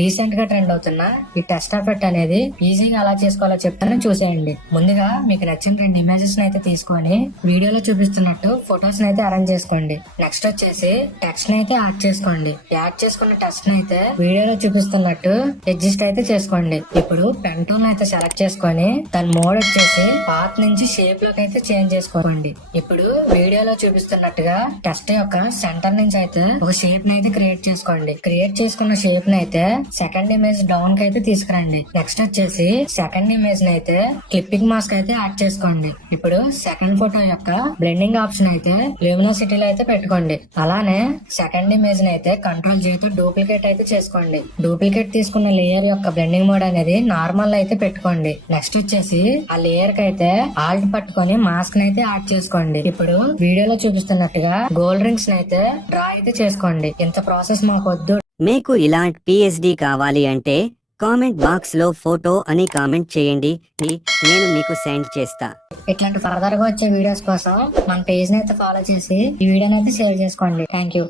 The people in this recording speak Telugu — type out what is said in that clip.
రీసెంట్ గా ట్రెండ్ అవుతున్న ఈ టెస్ట్ ఎఫెక్ట్ అనేది ఈజీగా ఎలా చేసుకోవాలో చెప్తాను, చూసేయండి. ముందుగా మీకు నచ్చిన 2 ఇమేజెస్ అయితే తీసుకొని వీడియోలో చూపిస్తున్నట్టు ఫొటోస్ అయితే అరేంజ్ చేసుకోండి. నెక్స్ట్ వచ్చేసి టెక్స్ట్ అయితే యాడ్ చేసుకోండి. యాడ్ చేసుకున్న టెక్స్ట్ అయితే వీడియోలో చూపిస్తున్నట్టు అడ్జస్ట్ అయితే చేసుకోండి. ఇప్పుడు పెన్ టూల్ అయితే సెలెక్ట్ చేసుకొని దాని మోడ్ వచ్చేసి పాత్ నుంచి షేప్ లోకి అయితే చేంజ్ చేసుకోండి. ఇప్పుడు వీడియోలో చూపిస్తున్నట్టుగా టెక్స్ట్ యొక్క సెంటర్ నుంచి అయితే ఒక షేప్ ని అయితే క్రియేట్ చేసుకోండి. క్రియేట్ చేసుకున్న షేప్ ని అయితే సెకండ్ ఇమేజ్ డౌన్ కి అయితే తీసుకురండి. నెక్స్ట్ వచ్చేసి సెకండ్ ఇమేజ్ ని అయితే క్లిప్పింగ్ మాస్క్ అయితే యాడ్ చేసుకోండి. ఇప్పుడు సెకండ్ ఫోటో యొక్క బ్లెండింగ్ ఆప్షన్ అయితే ల్యూమినోసిటీలో అయితే పెట్టుకోండి. అలానే సెకండ్ ఇమేజ్ ని అయితే కంట్రోల్ చేస్తూ డూప్లికేట్ అయితే చేసుకోండి. డూప్లికేట్ తీసుకున్న లేయర్ యొక్క బ్లెండింగ్ మోడ్ అనేది నార్మల్ అయితే పెట్టుకోండి. నెక్స్ట్ వచ్చేసి ఆ లేయర్ కి అయితే ఆల్ట్ పట్టుకొని మాస్క్ ని అయితే యాడ్ చేసుకోండి. ఇప్పుడు వీడియోలో చూపిస్తున్నట్టుగా గోల్డ్ రింగ్స్ ని అయితే డ్రా అయితే చేసుకోండి. ఇంత ప్రాసెస్ మాకు వద్దు. మీకు ఇలాంటి పిఎస్డి కావాలి అంటే కామెంట్ బాక్స్ లో ఫోటో అని కామెంట్ చేయండి, నేను మీకు సెండ్ చేస్తా. ఇట్లాంటి ఫర్దర్ గా వచ్చే వీడియోస్ కోసం మన పేజ్ ని అయితే ఫాలో చేసి ఈ వీడియోని అయితే షేర్ చేసుకోండి. Thank you.